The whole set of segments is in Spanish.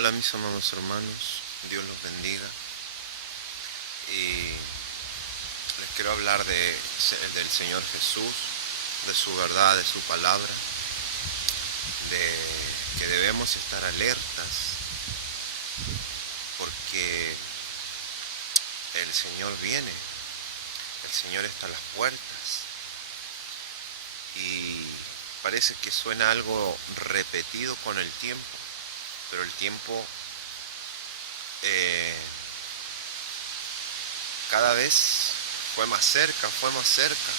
Hola mis amados hermanos, Dios los bendiga y les quiero hablar del Señor Jesús, de su verdad, de su palabra, de que debemos estar alertas porque el Señor viene, el Señor está a las puertas y parece que suena algo repetido con el tiempo, pero el tiempo cada vez fue más cerca, fue más cerca.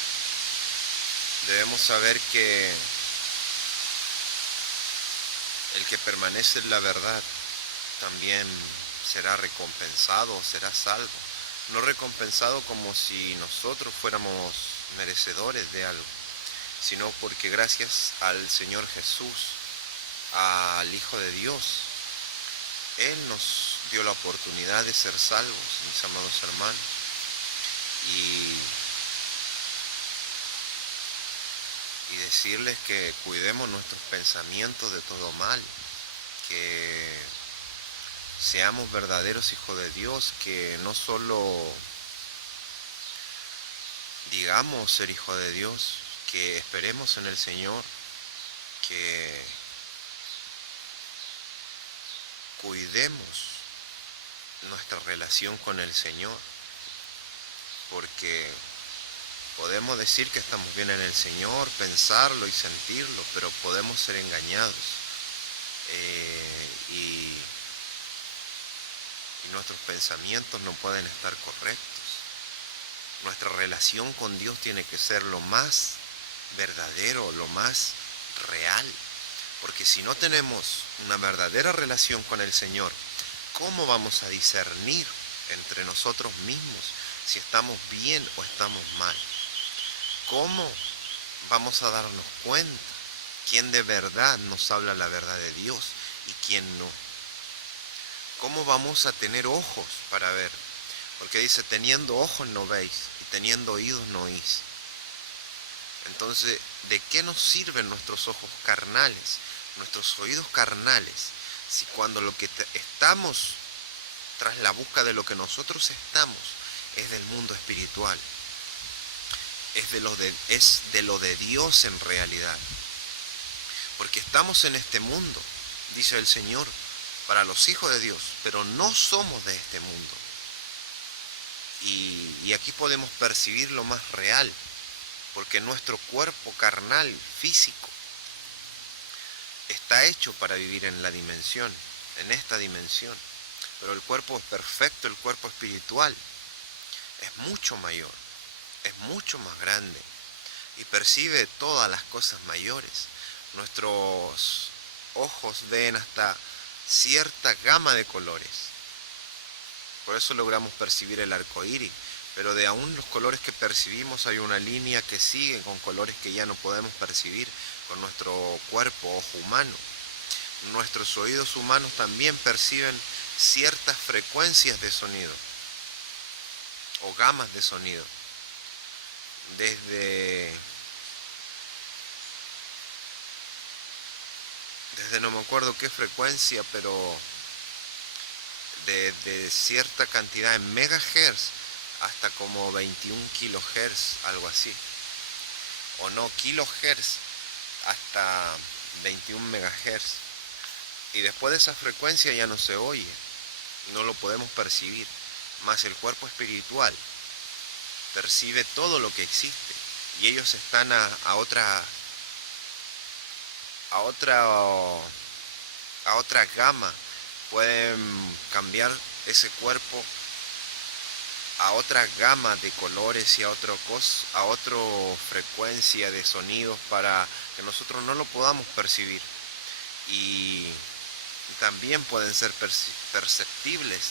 Debemos saber que el que permanece en la verdad también será recompensado, será salvo. No recompensado como si nosotros fuéramos merecedores de algo, sino porque gracias al Señor Jesús, al Hijo de Dios, Él nos dio la oportunidad de ser salvos, mis amados hermanos. Y decirles que cuidemos nuestros pensamientos de todo mal, que seamos verdaderos hijos de Dios, que no solo digamos ser hijo de Dios, que esperemos en el Señor, que cuidemos nuestra relación con el Señor, porque podemos decir que estamos bien en el Señor, pensarlo y sentirlo, pero podemos ser engañados y nuestros pensamientos no pueden estar correctos. Nuestra relación con Dios tiene que ser lo más verdadero, lo más real, porque si no tenemos una verdadera relación con el Señor, ¿cómo vamos a discernir entre nosotros mismos si estamos bien o estamos mal? ¿Cómo vamos a darnos cuenta quién de verdad nos habla la verdad de Dios y quién no? ¿Cómo vamos a tener ojos para ver? Porque dice, teniendo ojos no veis y teniendo oídos no oís. Entonces, ¿de qué nos sirven nuestros ojos carnales, nuestros oídos carnales, si cuando lo que estamos tras la busca de lo que nosotros estamos es del mundo espiritual? Es de lo de Dios en realidad. Porque estamos en este mundo, dice el Señor, para los hijos de Dios, pero no somos de este mundo. Y aquí podemos percibir lo más real, porque nuestro cuerpo carnal, físico, está hecho para vivir en la dimensión, en esta dimensión. Pero el cuerpo es perfecto, el cuerpo espiritual es mucho mayor, es mucho más grande y percibe todas las cosas mayores. Nuestros ojos ven hasta cierta gama de colores. Por eso logramos percibir el arco iris, pero de aún los colores que percibimos hay una línea que sigue con colores que ya no podemos percibir con nuestro cuerpo ojo humano. Nuestros oídos humanos también perciben ciertas frecuencias de sonido o gamas de sonido. Desde no me acuerdo qué frecuencia, pero de cierta cantidad en megahertz hasta como 21 kilohertz, algo así. O no, kilohertz hasta 21 megahertz. Y después de esa frecuencia ya no se oye, no lo podemos percibir. Más el cuerpo espiritual percibe todo lo que existe. Y ellos están a otra gama, pueden cambiar ese cuerpo a otra gama de colores y a otra frecuencia de sonidos para que nosotros no lo podamos percibir y también pueden ser perceptibles,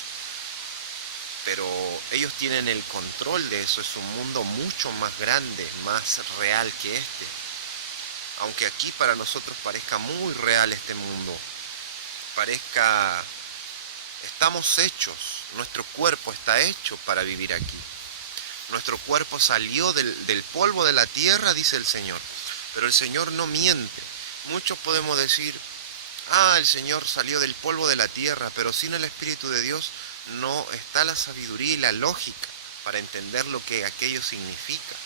pero ellos tienen el control de eso. Es un mundo mucho más grande, más real que este. Aunque aquí para nosotros parezca muy real este mundo, estamos hechos, nuestro cuerpo está hecho para vivir aquí. Nuestro cuerpo salió del polvo de la tierra, dice el Señor, pero el Señor no miente. Muchos podemos decir, el Señor salió del polvo de la tierra, pero sin el Espíritu de Dios no está la sabiduría y la lógica para entender lo que aquello significa.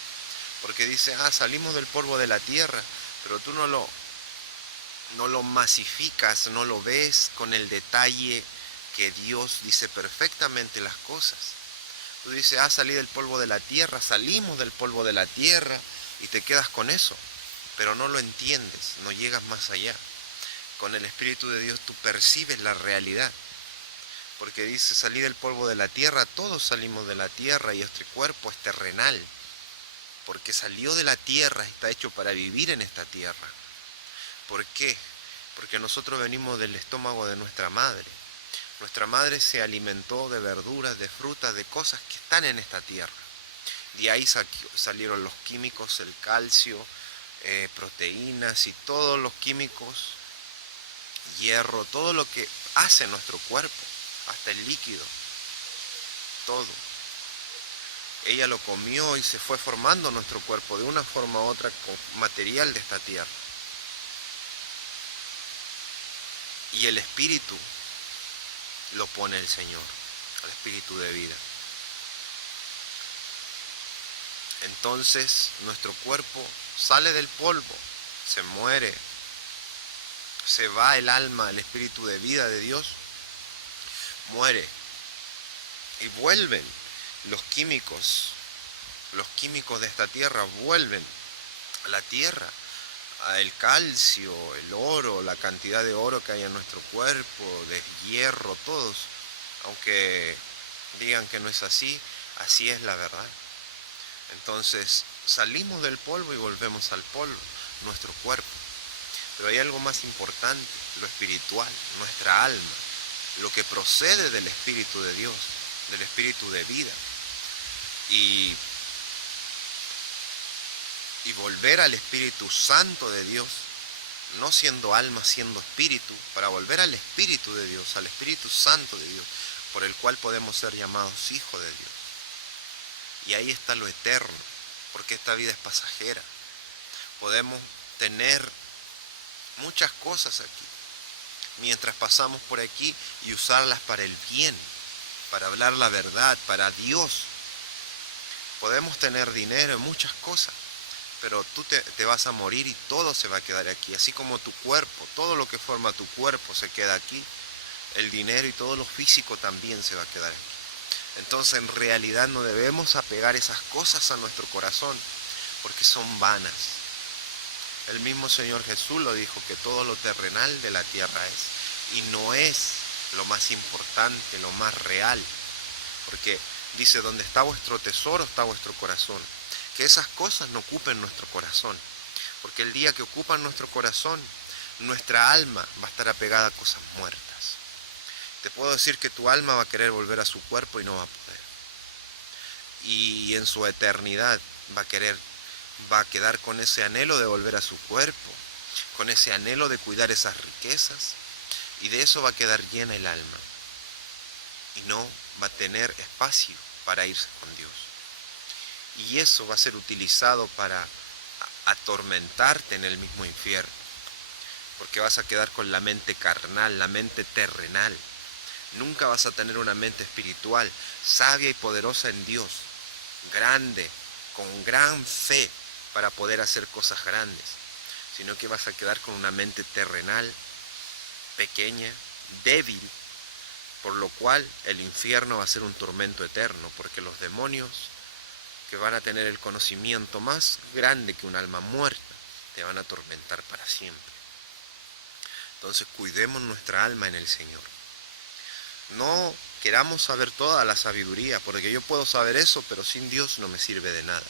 Porque dice, salimos del polvo de la tierra, pero tú no lo masificas, no lo ves con el detalle que Dios dice perfectamente las cosas. Tú dices, salí del polvo de la tierra, salimos del polvo de la tierra, y te quedas con eso, pero no lo entiendes, no llegas más allá. Con el Espíritu de Dios tú percibes la realidad, porque dice, salí del polvo de la tierra, todos salimos de la tierra y este cuerpo es terrenal, porque salió de la tierra, está hecho para vivir en esta tierra. ¿Por qué? Porque nosotros venimos del estómago de nuestra madre. Nuestra madre se alimentó de verduras, de frutas, de cosas que están en esta tierra. De ahí salieron los químicos, el calcio, proteínas y todos los químicos, hierro, todo lo que hace nuestro cuerpo, hasta el líquido, todo. Ella lo comió y se fue formando nuestro cuerpo de una forma u otra con material de esta tierra. Y el espíritu lo pone el Señor, el espíritu de vida. Entonces nuestro cuerpo sale del polvo, se muere, se va el alma, el espíritu de vida de Dios, muere y vuelven los químicos de esta tierra, vuelven a la tierra, el calcio, el oro, la cantidad de oro que hay en nuestro cuerpo, de hierro, todos, aunque digan que no es así, así es la verdad. Entonces salimos del polvo y volvemos al polvo, nuestro cuerpo. Pero hay algo más importante, lo espiritual, nuestra alma, lo que procede del Espíritu de Dios, del Espíritu de vida. Y volver al Espíritu Santo de Dios, no siendo alma, siendo espíritu, para volver al Espíritu de Dios, al Espíritu Santo de Dios, por el cual podemos ser llamados hijos de Dios. Y ahí está lo eterno, porque esta vida es pasajera. Podemos tener muchas cosas aquí, mientras pasamos por aquí, y usarlas para el bien, para hablar la verdad, para Dios. Podemos tener dinero y muchas cosas, pero tú te vas a morir y todo se va a quedar aquí, así como tu cuerpo, todo lo que forma tu cuerpo se queda aquí, el dinero y todo lo físico también se va a quedar aquí. Entonces en realidad no debemos apegar esas cosas a nuestro corazón, porque son vanas. El mismo Señor Jesús lo dijo, que todo lo terrenal de la tierra es, y no es lo más importante, lo más real, porque dice, donde está vuestro tesoro está vuestro corazón. Que esas cosas no ocupen nuestro corazón, porque el día que ocupan nuestro corazón, nuestra alma va a estar apegada a cosas muertas. Te puedo decir que tu alma va a querer volver a su cuerpo y no va a poder. Y en su eternidad va a quedar con ese anhelo de volver a su cuerpo, con ese anhelo de cuidar esas riquezas, y de eso va a quedar llena el alma. Y no va a tener espacio para irse con Dios. Y eso va a ser utilizado para atormentarte en el mismo infierno, porque vas a quedar con la mente carnal, la mente terrenal. Nunca vas a tener una mente espiritual, sabia y poderosa en Dios, grande, con gran fe para poder hacer cosas grandes, sino que vas a quedar con una mente terrenal, pequeña, débil, por lo cual el infierno va a ser un tormento eterno, porque los demonios, que van a tener el conocimiento más grande que un alma muerta, te van a atormentar para siempre. Entonces cuidemos nuestra alma en el Señor. No queramos saber toda la sabiduría, porque yo puedo saber eso, pero sin Dios no me sirve de nada.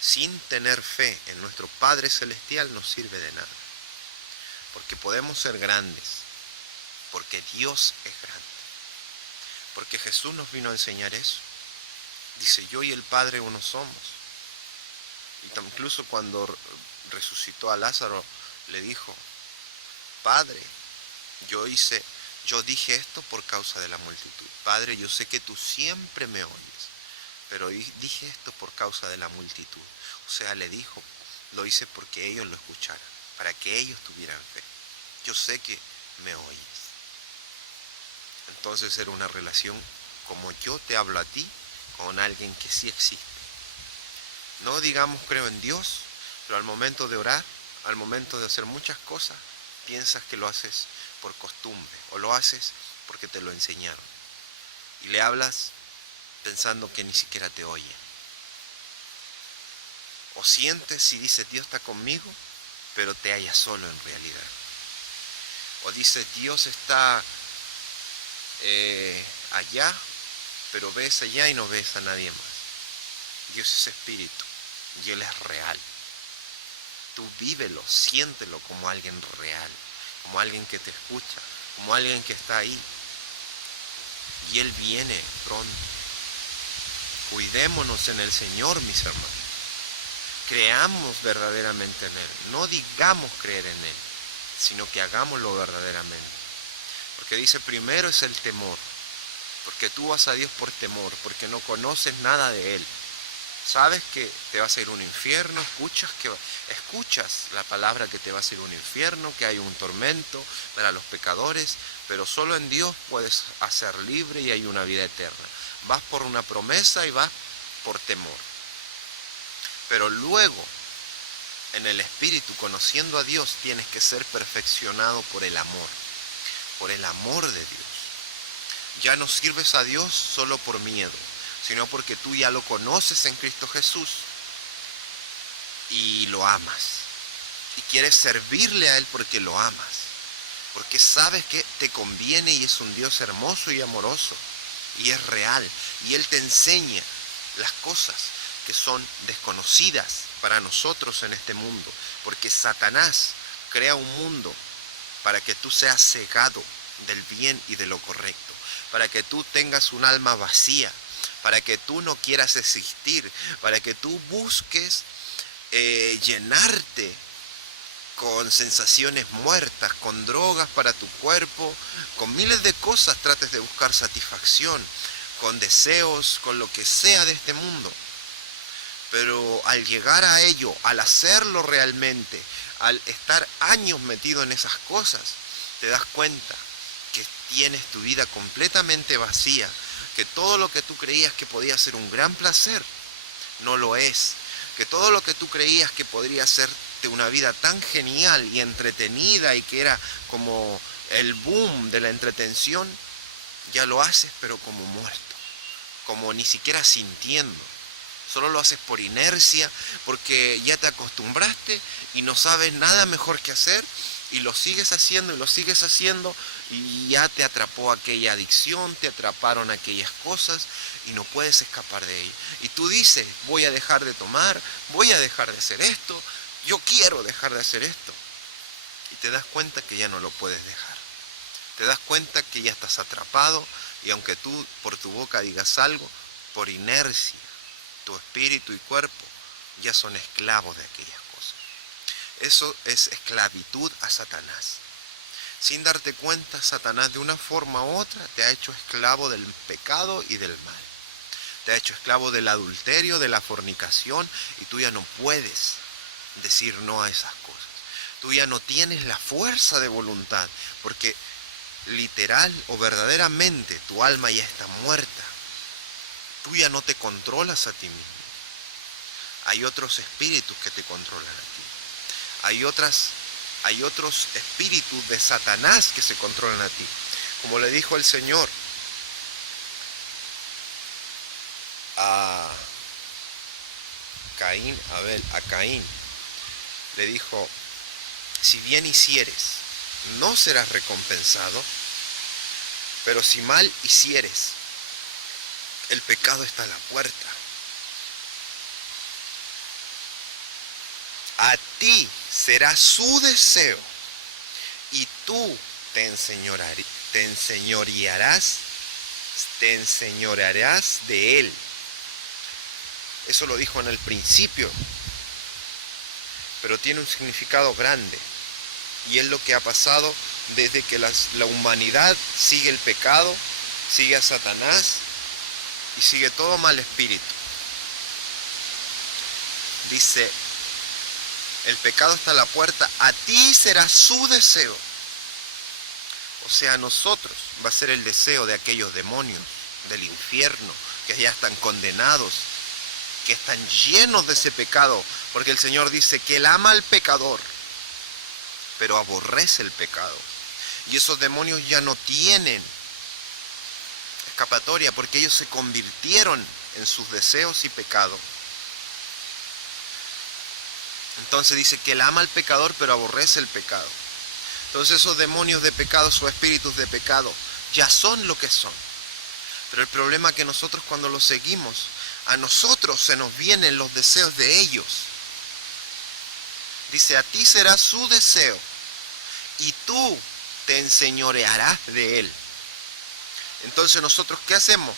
Sin tener fe en nuestro Padre Celestial no sirve de nada. Porque podemos ser grandes, porque Dios es grande. Porque Jesús nos vino a enseñar eso. Dice, yo y el Padre uno somos. Y incluso cuando resucitó a Lázaro, le dijo, Padre, yo dije esto por causa de la multitud. Padre, yo sé que tú siempre me oyes, pero dije esto por causa de la multitud. O sea, le dijo, lo hice porque ellos lo escucharan, para que ellos tuvieran fe. Yo sé que me oyes. Entonces era una relación como yo te hablo a ti, con alguien que sí existe. No digamos creo en Dios, pero al momento de orar, al momento de hacer muchas cosas, piensas que lo haces por costumbre o lo haces porque te lo enseñaron. Y le hablas pensando que ni siquiera te oye. O sientes y dices Dios está conmigo, pero te hallas solo en realidad. O dices Dios está allá, pero ves allá y no ves a nadie más. Dios es espíritu y Él es real. Tú vívelo, siéntelo como alguien real, como alguien que te escucha, como alguien que está ahí. Y Él viene pronto. Cuidémonos en el Señor, mis hermanos. Creamos verdaderamente en Él. No digamos creer en Él, sino que hagámoslo verdaderamente. Porque dice, primero es el temor. Porque tú vas a Dios por temor, porque no conoces nada de Él. Sabes que te vas a ir a un infierno, escuchas la palabra que te vas a ir a un infierno, que hay un tormento para los pecadores, pero solo en Dios puedes hacer libre y hay una vida eterna. Vas por una promesa y vas por temor. Pero luego, en el Espíritu, conociendo a Dios, tienes que ser perfeccionado por el amor de Dios. Ya no sirves a Dios solo por miedo, sino porque tú ya lo conoces en Cristo Jesús y lo amas. Y quieres servirle a Él porque lo amas, porque sabes que te conviene y es un Dios hermoso y amoroso, y es real, y Él te enseña las cosas que son desconocidas para nosotros en este mundo, porque Satanás crea un mundo para que tú seas cegado del bien y de lo correcto, para que tú tengas un alma vacía, para que tú no quieras existir, para que tú busques llenarte con sensaciones muertas, con drogas para tu cuerpo, con miles de cosas trates de buscar satisfacción, con deseos, con lo que sea de este mundo. Pero al llegar a ello, al hacerlo realmente, al estar años metido en esas cosas, te das cuenta que tienes tu vida completamente vacía, que todo lo que tú creías que podía ser un gran placer, no lo es, que todo lo que tú creías que podría hacerte una vida tan genial y entretenida y que era como el boom de la entretención, ya lo haces pero como muerto, como ni siquiera sintiendo. Solo lo haces por inercia, porque ya te acostumbraste y no sabes nada mejor que hacer y lo sigues haciendo y lo sigues haciendo y ya te atrapó aquella adicción, te atraparon aquellas cosas y no puedes escapar de ello. Y tú dices, voy a dejar de tomar, voy a dejar de hacer esto, yo quiero dejar de hacer esto. Y te das cuenta que ya no lo puedes dejar. Te das cuenta que ya estás atrapado y aunque tú por tu boca digas algo, por inercia, tu espíritu y cuerpo ya son esclavos de aquellas cosas. Eso es esclavitud a Satanás. Sin darte cuenta, Satanás de una forma u otra te ha hecho esclavo del pecado y del mal. Te ha hecho esclavo del adulterio, de la fornicación, y tú ya no puedes decir no a esas cosas. Tú ya no tienes la fuerza de voluntad, porque literal o verdaderamente tu alma ya está muerta. Tú ya no te controlas a ti mismo. Hay otros espíritus que te controlan a ti. Hay otros espíritus de Satanás que se controlan a ti. Como le dijo el Señor a Caín, le dijo, si bien hicieres, no serás recompensado, pero si mal hicieres, el pecado está a la puerta. A ti será su deseo y tú te enseñorearás de él. Eso lo dijo en el principio, pero tiene un significado grande. Y es lo que ha pasado desde que la humanidad sigue el pecado, sigue a Satanás y sigue todo mal espíritu. Dice, el pecado está a la puerta, a ti será su deseo. O sea, nosotros va a ser el deseo de aquellos demonios del infierno que ya están condenados, que están llenos de ese pecado, porque el Señor dice que Él ama al pecador, pero aborrece el pecado. Y esos demonios ya no tienen escapatoria, porque ellos se convirtieron en sus deseos y pecado. Entonces dice que Él ama al pecador, pero aborrece el pecado. Entonces esos demonios de pecado, esos espíritus de pecado, ya son lo que son. Pero el problema es que nosotros cuando los seguimos, a nosotros se nos vienen los deseos de ellos. Dice, a ti será su deseo y tú te enseñorearás de él. Entonces nosotros, ¿qué hacemos?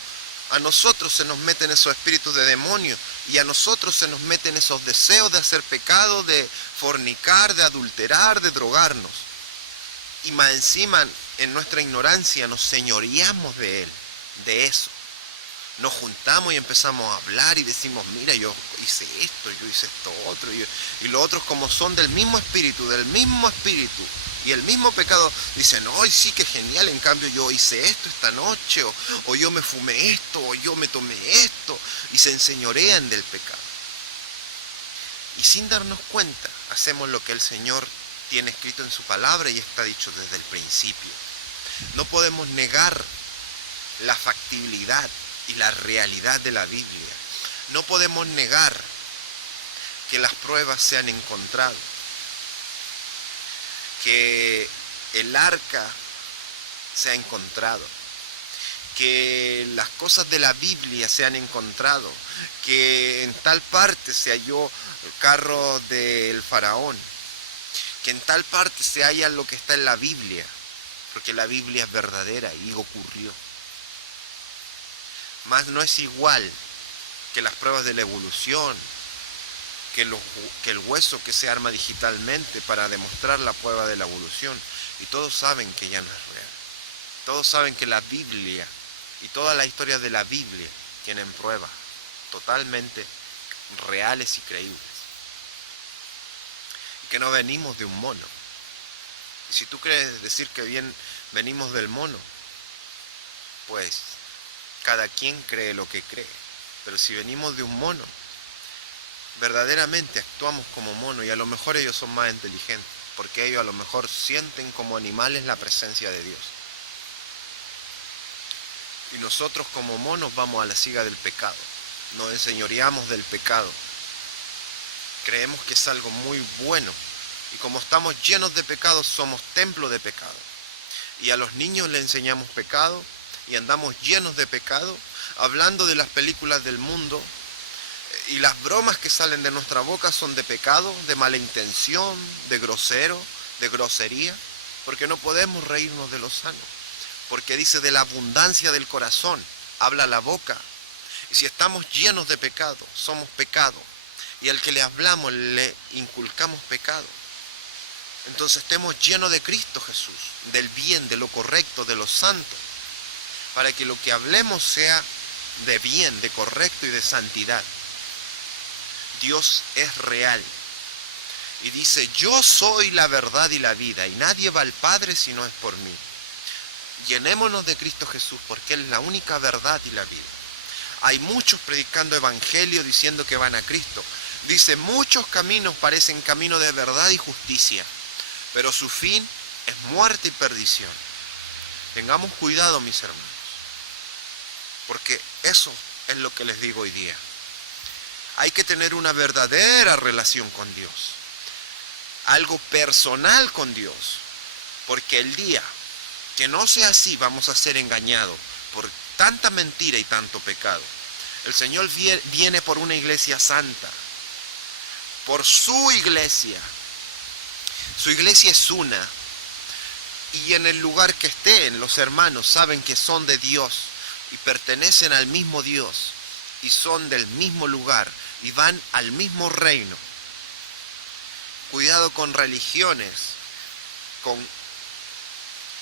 A nosotros se nos meten esos espíritus de demonio y a nosotros se nos meten esos deseos de hacer pecado, de fornicar, de adulterar, de drogarnos. Y más encima, en nuestra ignorancia, nos señoreamos de él, de eso. Nos juntamos y empezamos a hablar y decimos, mira, yo hice esto, yo hice esto otro. Y los otros, como son del mismo espíritu y el mismo pecado, dicen, ¡ay, sí, qué genial! En cambio, yo hice esto esta noche, o yo me fumé esto, o yo me tomé esto, y se enseñorean del pecado. Y sin darnos cuenta, hacemos lo que el Señor tiene escrito en su palabra y está dicho desde el principio. No podemos negar la factibilidad y la realidad de la Biblia. No podemos negar que las pruebas se han encontrado, que el arca se ha encontrado, que las cosas de la Biblia se han encontrado, que en tal parte se halló el carro del faraón, que en tal parte se halla lo que está en la Biblia, porque la Biblia es verdadera y ocurrió. Mas no es igual que las pruebas de la evolución, que el hueso que se arma digitalmente para demostrar la prueba de la evolución. Y todos saben que ya no es real. Todos saben que la Biblia y toda la historia de la Biblia tienen pruebas totalmente reales y creíbles. Y que no venimos de un mono. Y si tú crees decir que venimos del mono, pues cada quien cree lo que cree. Pero si venimos de un mono, verdaderamente actuamos como mono, y a lo mejor ellos son más inteligentes, porque ellos a lo mejor sienten como animales la presencia de Dios. Y nosotros como monos vamos a la siga del pecado, nos enseñoreamos del pecado, creemos que es algo muy bueno, y como estamos llenos de pecado, somos templo de pecado. Y a los niños les enseñamos pecado, y andamos llenos de pecado, hablando de las películas del mundo, y las bromas que salen de nuestra boca son de pecado, de mala intención, de grosero, de grosería, porque no podemos reírnos de lo sano, porque dice, de la abundancia del corazón habla la boca. Y si estamos llenos de pecado, somos pecado, y al que le hablamos le inculcamos pecado. Entonces estemos llenos de Cristo Jesús, del bien, de lo correcto, de lo santo, para que lo que hablemos sea de bien, de correcto y de santidad. Dios es real y dice, yo soy la verdad y la vida, y nadie va al Padre si no es por mí. Llenémonos de Cristo Jesús, porque Él es la única verdad y la vida. Hay muchos predicando evangelio diciendo que van a Cristo. Dice, muchos caminos parecen camino de verdad y justicia, pero su fin es muerte y perdición. Tengamos cuidado, mis hermanos, porque eso es lo que les digo hoy día. Hay que tener una verdadera relación con Dios, algo personal con Dios, porque el día que no sea así, vamos a ser engañados por tanta mentira y tanto pecado. El Señor viene por una iglesia santa, por su iglesia. Su iglesia es una, y en el lugar que estén, los hermanos saben que son de Dios y pertenecen al mismo Dios y son del mismo lugar y van al mismo reino. Cuidado con religiones, con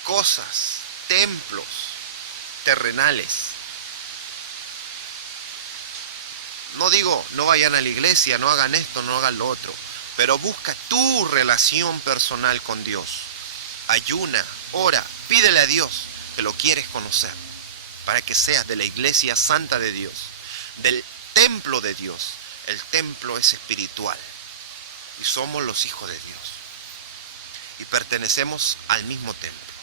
cosas, templos terrenales. No digo, no vayan a la iglesia, no hagan esto, no hagan lo otro, pero busca tu relación personal con Dios. ayuna, ora, pídele a Dios que lo quieres conocer, para que seas de la iglesia santa de Dios, del templo de Dios. El templo es espiritual y somos los hijos de Dios y pertenecemos al mismo templo.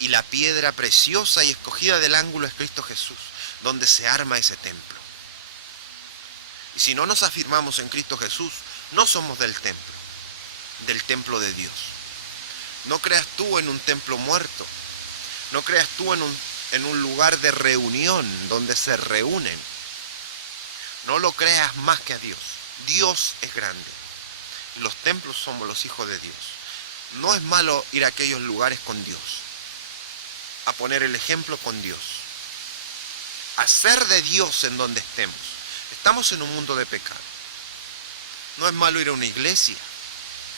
Y la piedra preciosa y escogida del ángulo es Cristo Jesús, donde se arma ese templo. Y si no nos afirmamos en Cristo Jesús, no somos del templo de Dios. No creas tú en un templo muerto, no creas tú en un lugar de reunión donde se reúnen. No lo creas más que a Dios. Dios es grande. Y los templos somos los hijos de Dios. No es malo ir a aquellos lugares con Dios, a poner el ejemplo con Dios, a ser de Dios en donde estemos. Estamos en un mundo de pecado. No es malo ir a una iglesia,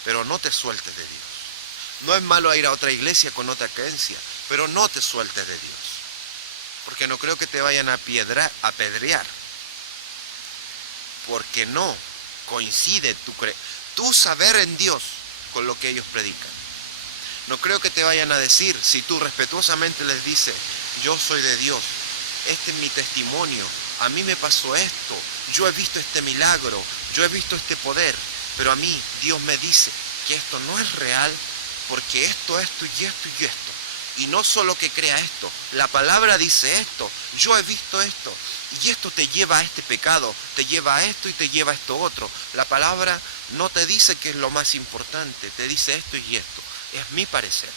pero no te sueltes de Dios. No es malo ir a otra iglesia con otra creencia, pero no te sueltes de Dios. Porque no creo que te vayan a apedrear. Porque no coincide tu saber en Dios con lo que ellos predican. No creo que te vayan a decir, si tú respetuosamente les dices, yo soy de Dios, este es mi testimonio, a mí me pasó esto, yo he visto este milagro, yo he visto este poder, pero a mí Dios me dice que esto no es real, porque esto y esto y esto. Y no solo que crea esto, la palabra dice esto, yo he visto esto, y esto te lleva a este pecado, te lleva a esto y te lleva a esto otro. La palabra no te dice que es lo más importante, te dice esto y esto. Es mi parecer.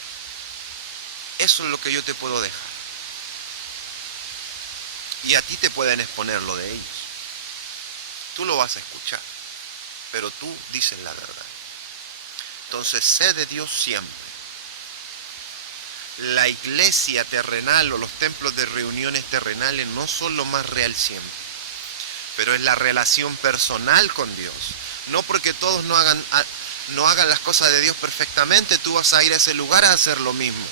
Eso es lo que yo te puedo dejar. Y a ti te pueden exponer lo de ellos. Tú lo vas a escuchar, pero tú dices la verdad. Entonces, sé de Dios siempre. La iglesia terrenal o los templos de reuniones terrenales no son lo más real siempre, pero es la relación personal con Dios. No porque todos no hagan las cosas de Dios perfectamente, tú vas a ir a ese lugar a hacer lo mismo.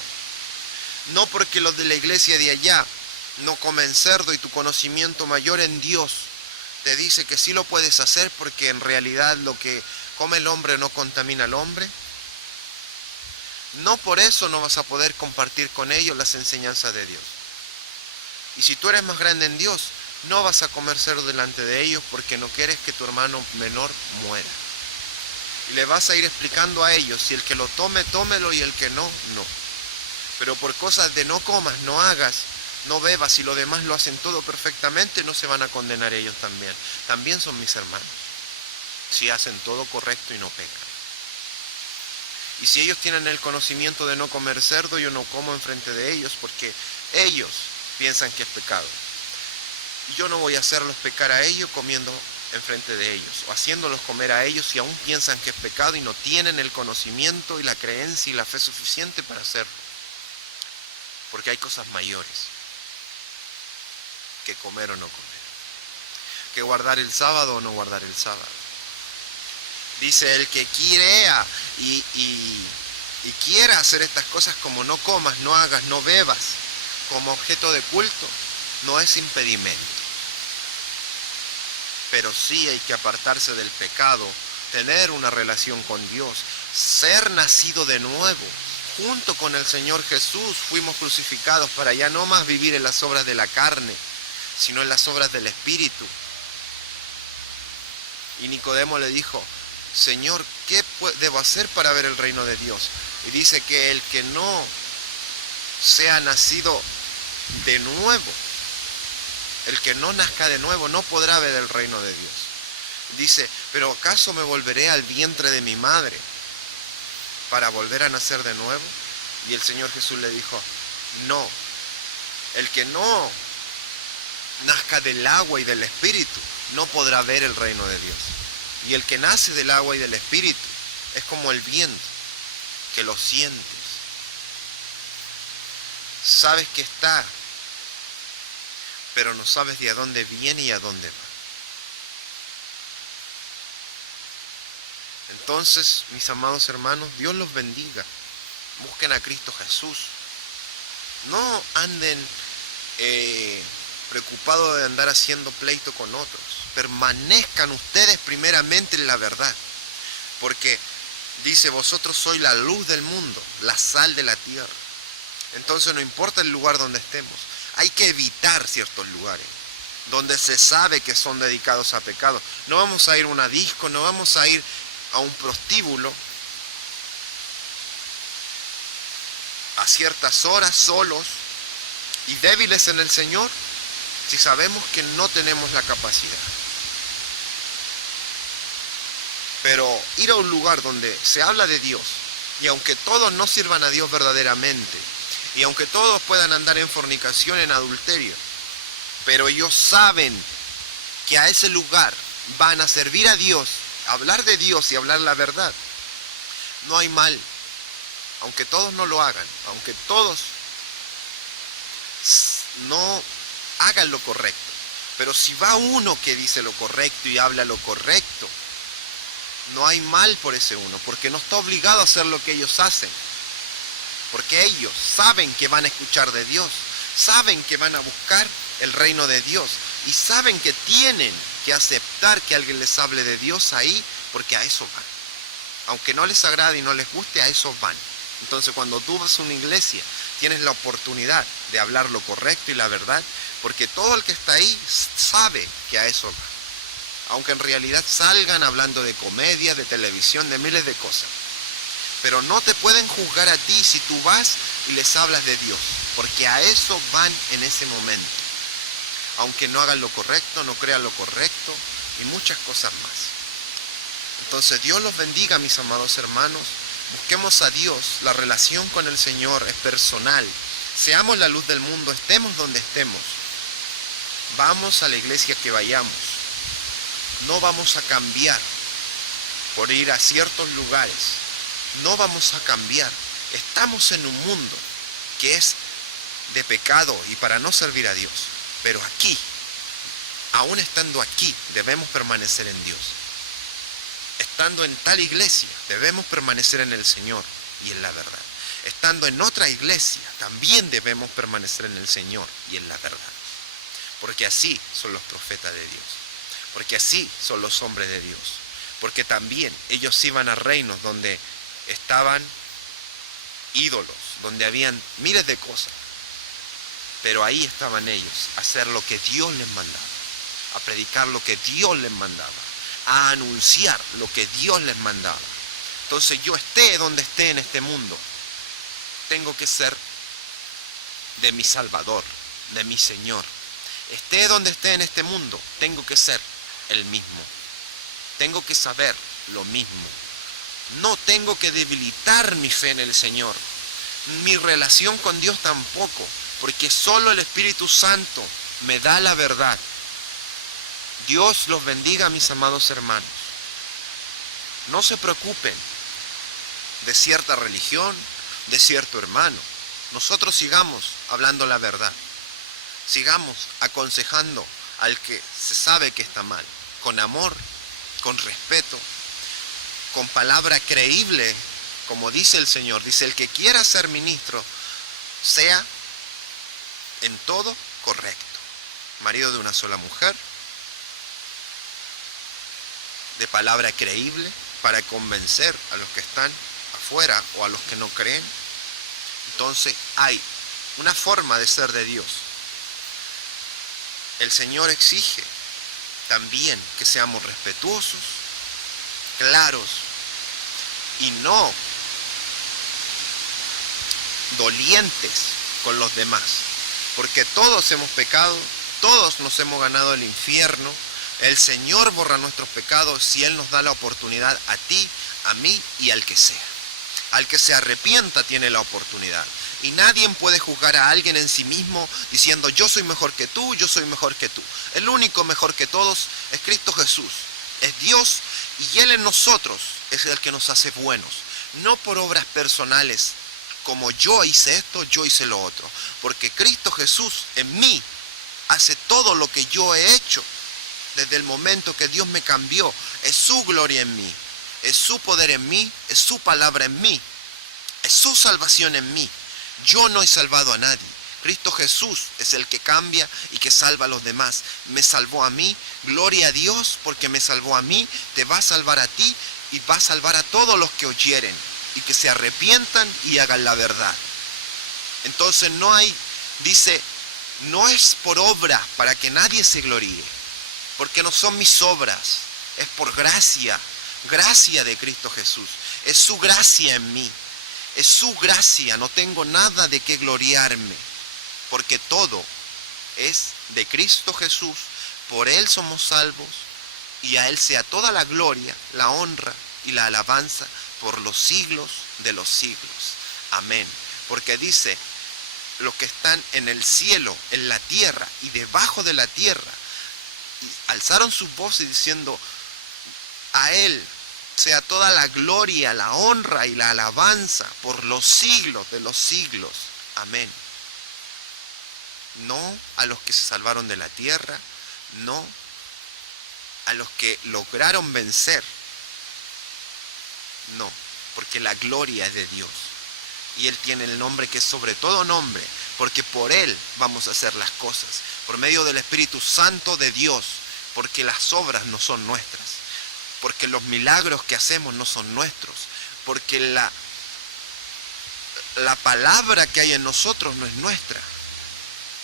No porque los de la iglesia de allá no comen cerdo y tu conocimiento mayor en Dios te dice que sí lo puedes hacer, porque en realidad lo que come el hombre no contamina al hombre. No por eso no vas a poder compartir con ellos las enseñanzas de Dios. Y si tú eres más grande en Dios, no vas a comer cerdo delante de ellos porque no quieres que tu hermano menor muera. Y le vas a ir explicando a ellos, si el que lo tome, tómelo, y el que no, no. Pero por cosas de no comas, no hagas, no bebas, y los demás lo hacen todo perfectamente, no se van a condenar ellos también. También son mis hermanos, si hacen todo correcto y no pecan. Y si ellos tienen el conocimiento de no comer cerdo, yo no como enfrente de ellos porque ellos piensan que es pecado. Y yo no voy a hacerlos pecar a ellos comiendo enfrente de ellos, o haciéndolos comer a ellos si aún piensan que es pecado y no tienen el conocimiento y la creencia y la fe suficiente para hacerlo. Porque hay cosas mayores que comer o no comer, que guardar el sábado o no guardar el sábado. Dice, el que quiera y quiera hacer estas cosas, como no comas, no hagas, no bebas, como objeto de culto, no es impedimento. Pero sí hay que apartarse del pecado, tener una relación con Dios, ser nacido de nuevo. Junto con el Señor Jesús fuimos crucificados para ya no más vivir en las obras de la carne, sino en las obras del Espíritu. Y Nicodemo le dijo, Señor, ¿qué debo hacer para ver el reino de Dios? Y dice que el que no sea nacido de nuevo, el que no nazca de nuevo, no podrá ver el reino de Dios. Dice, ¿pero acaso me volveré al vientre de mi madre para volver a nacer de nuevo? Y el Señor Jesús le dijo, no, el que no nazca del agua y del Espíritu no podrá ver el reino de Dios. Y el que nace del agua y del Espíritu es como el viento, que lo sientes. Sabes que está, pero no sabes de a dónde viene y a dónde va. Entonces, mis amados hermanos, Dios los bendiga. Busquen a Cristo Jesús. No anden preocupados de andar haciendo pleito con otros. Permanezcan ustedes primeramente en la verdad. Porque Dice, vosotros sois la luz del mundo, la sal de la tierra. Entonces no importa el lugar donde estemos, hay que evitar ciertos lugares donde se sabe que son dedicados a pecado. No vamos a ir a una disco, no vamos a ir a un prostíbulo a ciertas horas solos y débiles en el Señor si sabemos que no tenemos la capacidad. Pero ir a un lugar donde se habla de Dios, y aunque todos no sirvan a Dios verdaderamente, y aunque todos puedan andar en fornicación, en adulterio, pero ellos saben que a ese lugar van a servir a Dios, a hablar de Dios y hablar la verdad, no hay mal. Aunque todos no lo hagan, aunque todos no hagan lo correcto, pero si va uno que dice lo correcto y habla lo correcto, no hay mal por ese uno, porque no está obligado a hacer lo que ellos hacen, porque ellos saben que van a escuchar de Dios, saben que van a buscar el reino de Dios y saben que tienen que aceptar que alguien les hable de Dios ahí, porque a eso van. Aunque no les agrade y no les guste, a eso van. Entonces cuando tú vas a una iglesia, tienes la oportunidad de hablar lo correcto y la verdad, porque todo el que está ahí sabe que a eso va. Aunque en realidad salgan hablando de comedia, de televisión, de miles de cosas. Pero no te pueden juzgar a ti si tú vas y les hablas de Dios, porque a eso van en ese momento. Aunque no hagan lo correcto, no crean lo correcto y muchas cosas más. Entonces Dios los bendiga, mis amados hermanos. Busquemos a Dios, la relación con el Señor es personal. Seamos la luz del mundo, estemos donde estemos. Vamos a la iglesia que vayamos. No vamos a cambiar por ir a ciertos lugares. No vamos a cambiar. Estamos en un mundo que es de pecado y para no servir a Dios. Pero aquí, aún estando aquí, debemos permanecer en Dios. Estando en tal iglesia, debemos permanecer en el Señor y en la verdad. Estando en otra iglesia, también debemos permanecer en el Señor y en la verdad. Porque así son los profetas de Dios. Porque así son los hombres de Dios. Porque también ellos iban a reinos donde estaban ídolos, donde habían miles de cosas. Pero ahí estaban ellos, a hacer lo que Dios les mandaba, a predicar lo que Dios les mandaba, a anunciar lo que Dios les mandaba. Entonces yo esté donde esté en este mundo, tengo que ser de mi Salvador, de mi Señor. Esté donde esté en este mundo, tengo que ser el mismo. Tengo que saber lo mismo. No tengo que debilitar mi fe en el Señor. Mi relación con Dios tampoco, porque solo el Espíritu Santo me da la verdad. Dios los bendiga, mis amados hermanos. No se preocupen de cierta religión, de cierto hermano. Nosotros sigamos hablando la verdad. Sigamos aconsejando al que se sabe que está mal, con amor, con respeto, con palabra creíble, como dice el Señor. Dice, el que quiera ser ministro, sea en todo correcto. Marido de una sola mujer, de palabra creíble, para convencer a los que están afuera o a los que no creen. Entonces hay una forma de ser de Dios. El Señor exige también que seamos respetuosos, claros y no dolientes con los demás, porque todos hemos pecado, todos nos hemos ganado el infierno. El Señor borra nuestros pecados si Él nos da la oportunidad a ti, a mí y al que sea. Al que se arrepienta tiene la oportunidad. Y nadie puede juzgar a alguien en sí mismo diciendo yo soy mejor que tú, yo soy mejor que tú. El único mejor que todos es Cristo Jesús. Es Dios y Él en nosotros es el que nos hace buenos. No por obras personales como yo hice esto, yo hice lo otro. Porque Cristo Jesús en mí hace todo lo que yo he hecho. Desde el momento que Dios me cambió, es su gloria en mí, es su poder en mí, es su palabra en mí, es su salvación en mí. Yo no he salvado a nadie. Cristo Jesús es el que cambia y que salva a los demás. Me salvó a mí, gloria a Dios porque me salvó a mí, te va a salvar a ti y va a salvar a todos los que oyeren y que se arrepientan y hagan la verdad. Entonces no hay, dice, no es por obra para que nadie se gloríe, porque no son mis obras, es por gracia, gracia de Cristo Jesús. Es su gracia en mí, es su gracia, no tengo nada de qué gloriarme, porque todo es de Cristo Jesús, por Él somos salvos, y a Él sea toda la gloria, la honra y la alabanza por los siglos de los siglos. Amén. Porque dice, los que están en el cielo, en la tierra y debajo de la tierra, alzaron sus voces diciendo, a Él sea toda la gloria, la honra y la alabanza por los siglos de los siglos. Amén. No a los que se salvaron de la tierra, no a los que lograron vencer. No, porque la gloria es de Dios. Y Él tiene el nombre que es sobre todo nombre, porque por Él vamos a hacer las cosas, por medio del Espíritu Santo de Dios, porque las obras no son nuestras, porque los milagros que hacemos no son nuestros, porque la palabra que hay en nosotros no es nuestra,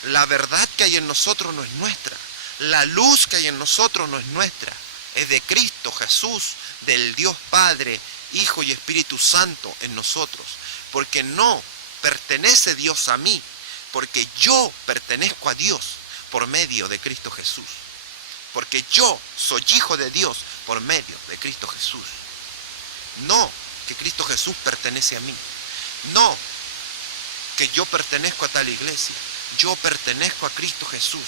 la verdad que hay en nosotros no es nuestra, la luz que hay en nosotros no es nuestra, es de Cristo Jesús, del Dios Padre, Hijo y Espíritu Santo en nosotros, porque no pertenece Dios a mí, porque yo pertenezco a Dios por medio de Cristo Jesús, porque yo soy hijo de Dios por medio de Cristo Jesús. No que Cristo Jesús pertenece a mí, no que yo pertenezco a tal iglesia, yo pertenezco a Cristo Jesús.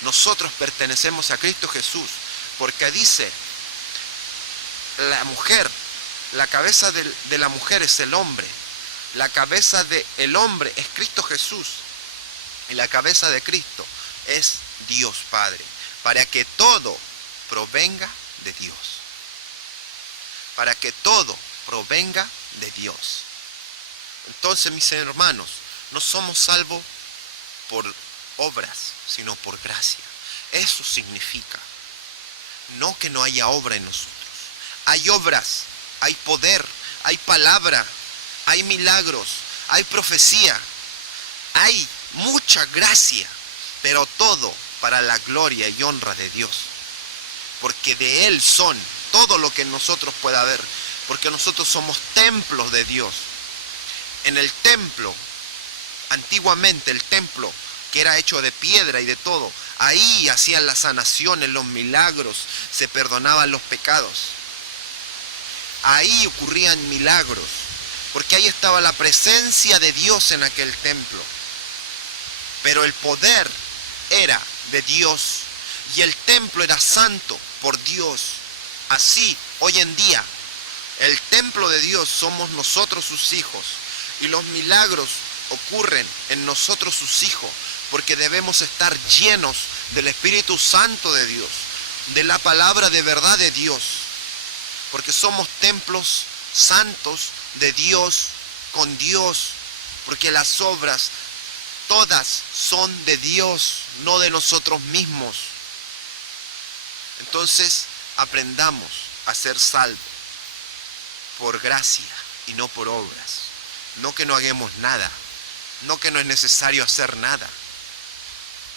Nosotros pertenecemos a Cristo Jesús, porque dice, la mujer, la cabeza de la mujer es el hombre, la cabeza del hombre es Cristo Jesús, y la cabeza de Cristo es Dios Padre, para que todo provenga de Dios, para que todo provenga de Dios. Entonces, mis hermanos, no somos salvos por obras, sino por gracia. Eso significa no que no haya obra en nosotros. Hay obras, hay poder, hay palabra, hay milagros, hay profecía, hay mucha gracia, pero todo para la gloria y honra de Dios, porque de Él son todo lo que en nosotros pueda haber, porque nosotros somos templos de Dios. En el templo, antiguamente el templo que era hecho de piedra y de todo, ahí hacían las sanaciones, los milagros, se perdonaban los pecados. Ahí ocurrían milagros, porque ahí estaba la presencia de Dios en aquel templo. Pero el poder era de Dios y el templo era santo por Dios. Así, hoy en día, el templo de Dios somos nosotros sus hijos, y los milagros ocurren en nosotros sus hijos, porque debemos estar llenos del Espíritu Santo de Dios, de la palabra de verdad de Dios, porque somos templos santos de Dios, con Dios, porque las obras todas son de Dios, no de nosotros mismos. Entonces, aprendamos a ser salvos por gracia y no por obras. No que no hagamos nada, no que no es necesario hacer nada,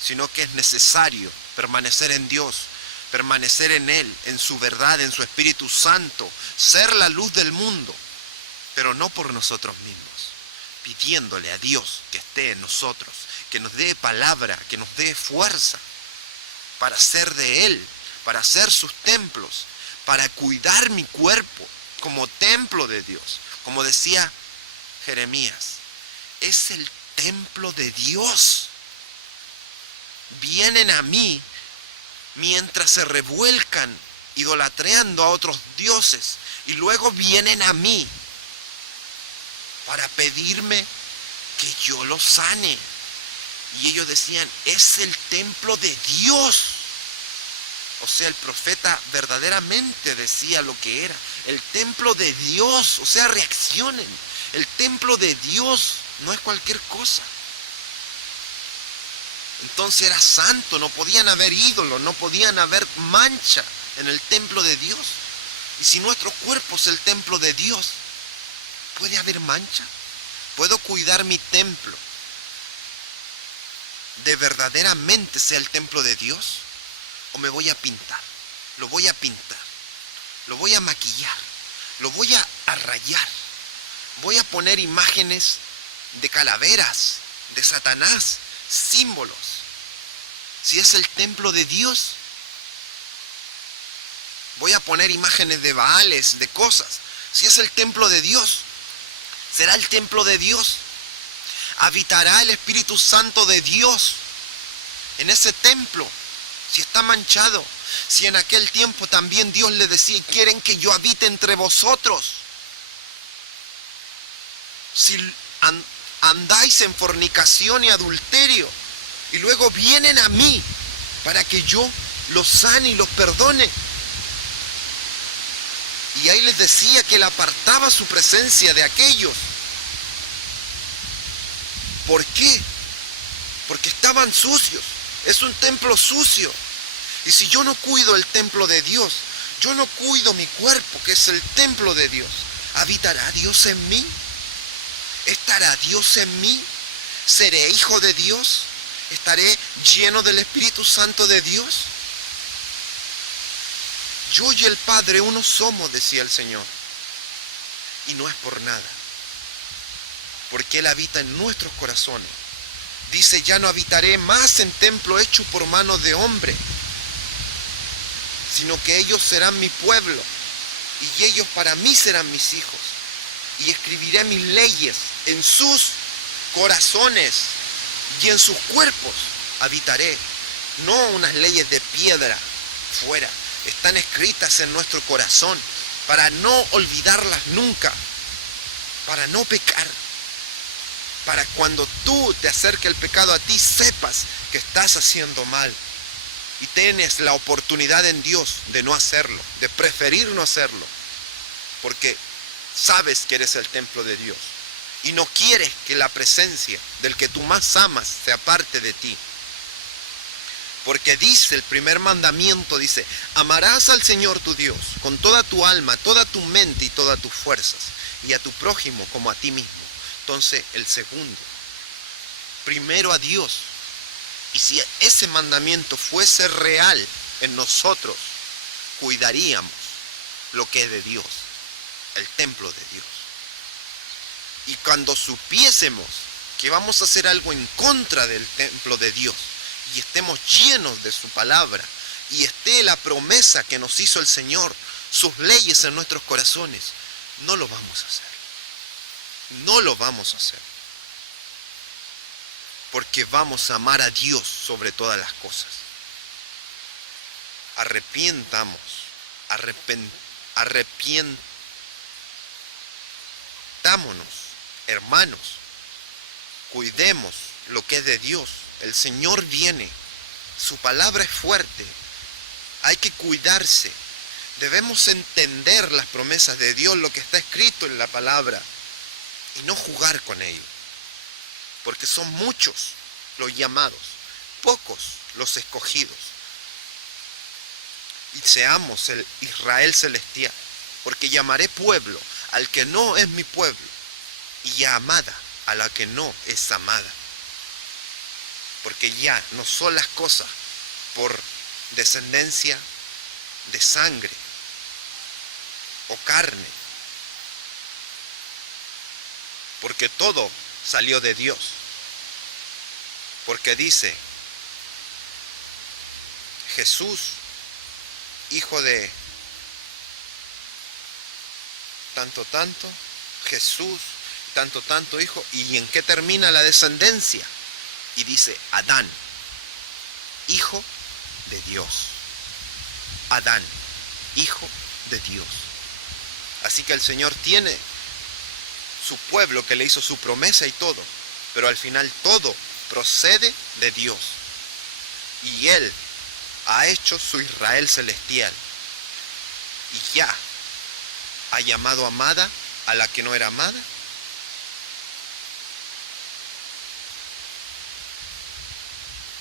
sino que es necesario permanecer en Dios, permanecer en Él, en su verdad, en su Espíritu Santo, ser la luz del mundo, pero no por nosotros mismos, pidiéndole a Dios que esté en nosotros, que nos dé palabra, que nos dé fuerza para ser de Él, para ser sus templos, para cuidar mi cuerpo como templo de Dios. Como decía Jeremías, es el templo de Dios. Vienen a mí mientras se revuelcan idolatreando a otros dioses, y luego vienen a mí para pedirme que yo los sane. Y ellos decían, es el templo de Dios. O sea, el profeta verdaderamente decía lo que era, el templo de Dios. O sea, reaccionen, el templo de Dios no es cualquier cosa. Entonces era santo, no podían haber ídolos, no podían haber mancha en el templo de Dios. Y si nuestro cuerpo es el templo de Dios, ¿puede haber mancha? ¿Puedo cuidar mi templo de verdaderamente sea el templo de Dios? ¿O me voy a pintar? Lo voy a pintar, lo voy a maquillar, lo voy a rayar. Voy a poner imágenes de calaveras, de Satanás, símbolos. Si es el templo de Dios, voy a poner imágenes de Baales, de cosas. Si es el templo de Dios, será el templo de Dios. Habitará el Espíritu Santo de Dios en ese templo. Si está manchado, si en aquel tiempo también Dios le decía, quieren que yo habite entre vosotros. Si andáis en fornicación y adulterio, y luego vienen a mí para que yo los sane y los perdone. Y ahí les decía que él apartaba su presencia de aquellos. ¿Por qué? Porque estaban sucios. Es un templo sucio. Y si yo no cuido el templo de Dios, yo no cuido mi cuerpo, que es el templo de Dios, ¿habitará Dios en mí? ¿Estará Dios en mí? ¿Seré hijo de Dios? ¿Estaré lleno del Espíritu Santo de Dios? Yo y el Padre uno somos, decía el Señor. Y no es por nada, porque Él habita en nuestros corazones. Dice, ya no habitaré más en templo hecho por manos de hombre, sino que ellos serán mi pueblo, y ellos para mí serán mis hijos. Y escribiré mis leyes en sus corazones, y en sus cuerpos habitaré. No unas leyes de piedra fuera, están escritas en nuestro corazón, para no olvidarlas nunca, para no pecar. Para cuando tú te acerque el pecado a ti, sepas que estás haciendo mal. Y tienes la oportunidad en Dios de no hacerlo, de preferir no hacerlo. Porque sabes que eres el templo de Dios. Y no quieres que la presencia del que tú más amas se aparte de ti. Porque dice el primer mandamiento, dice, amarás al Señor tu Dios con toda tu alma, toda tu mente y todas tus fuerzas. Y a tu prójimo como a ti mismo. Entonces el segundo, primero a Dios. Y si ese mandamiento fuese real en nosotros, cuidaríamos lo que es de Dios, el templo de Dios. Y cuando supiésemos que vamos a hacer algo en contra del templo de Dios y estemos llenos de su palabra y esté la promesa que nos hizo el Señor, sus leyes en nuestros corazones, no lo vamos a hacer. No lo vamos a hacer. Porque vamos a amar a Dios sobre todas las cosas. Arrepientámonos, hermanos. Cuidemos lo que es de Dios. El Señor viene. Su palabra es fuerte. Hay que cuidarse. Debemos entender las promesas de Dios, lo que está escrito en la palabra. Y no jugar con ello, porque son muchos los llamados, pocos los escogidos. Y seamos el Israel celestial, porque llamaré pueblo al que no es mi pueblo, y amada a la que no es amada. Porque ya no son las cosas por descendencia de sangre o carne, porque todo salió de Dios. Porque dice, Jesús, hijo de tanto, Jesús, tanto, hijo. ¿Y en qué termina la descendencia? Y dice, Adán, hijo de Dios. Adán, hijo de Dios. Así que el Señor tiene su pueblo que le hizo su promesa y todo, pero al final todo procede de Dios. Y Él ha hecho su Israel celestial. Y ya ha llamado amada a la que no era amada.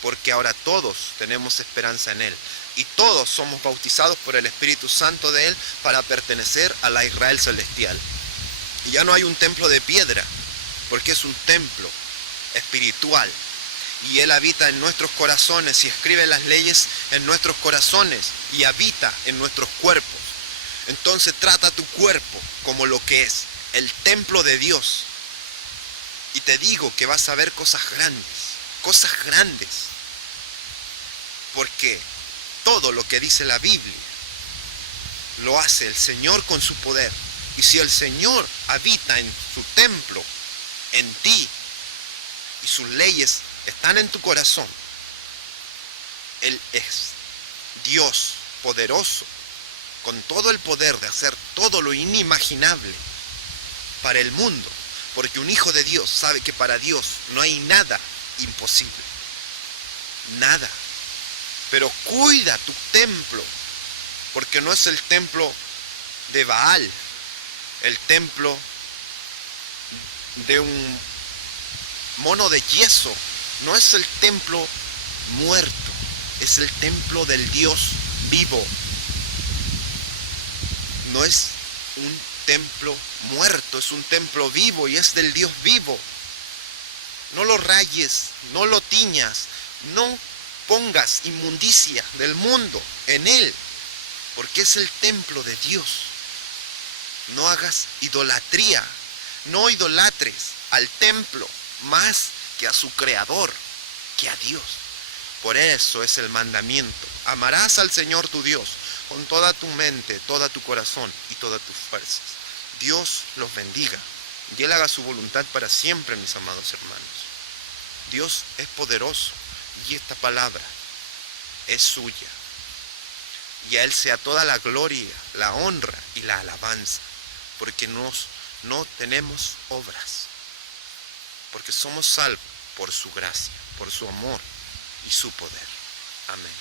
porque ahora todos tenemos esperanza en Él. Y todos somos bautizados por el Espíritu Santo de Él para pertenecer a la Israel celestial. Y ya no hay un templo de piedra, porque es un templo espiritual. Y Él habita en nuestros corazones y escribe las leyes en nuestros corazones y habita en nuestros cuerpos. Entonces trata tu cuerpo como lo que es, el templo de Dios. Y te digo que vas a ver cosas grandes. Porque todo lo que dice la Biblia lo hace el Señor con su poder. Y si el Señor habita en su templo, en ti, y sus leyes están en tu corazón, Él es Dios poderoso, con todo el poder de hacer todo lo inimaginable para el mundo, porque un hijo de Dios sabe que para Dios no hay nada imposible, nada. Pero cuida tu templo, porque no es el templo de Baal, el templo de un mono de yeso, no es el templo muerto, es el templo del Dios vivo. No es un templo muerto, es un templo vivo y es del Dios vivo. No lo rayes, no lo tiñas, no pongas inmundicia del mundo en él, porque es el templo de Dios. No hagas idolatría, no idolatres al templo más que a su creador, que a Dios. Por eso es el mandamiento: amarás al Señor tu Dios con toda tu mente, todo tu corazón y todas tus fuerzas. Dios los bendiga y Él haga su voluntad para siempre, mis amados hermanos. Dios es poderoso y esta palabra es suya. Y a Él sea toda la gloria, la honra y la alabanza, porque no tenemos obras, porque somos salvos por su gracia, por su amor y su poder. Amén.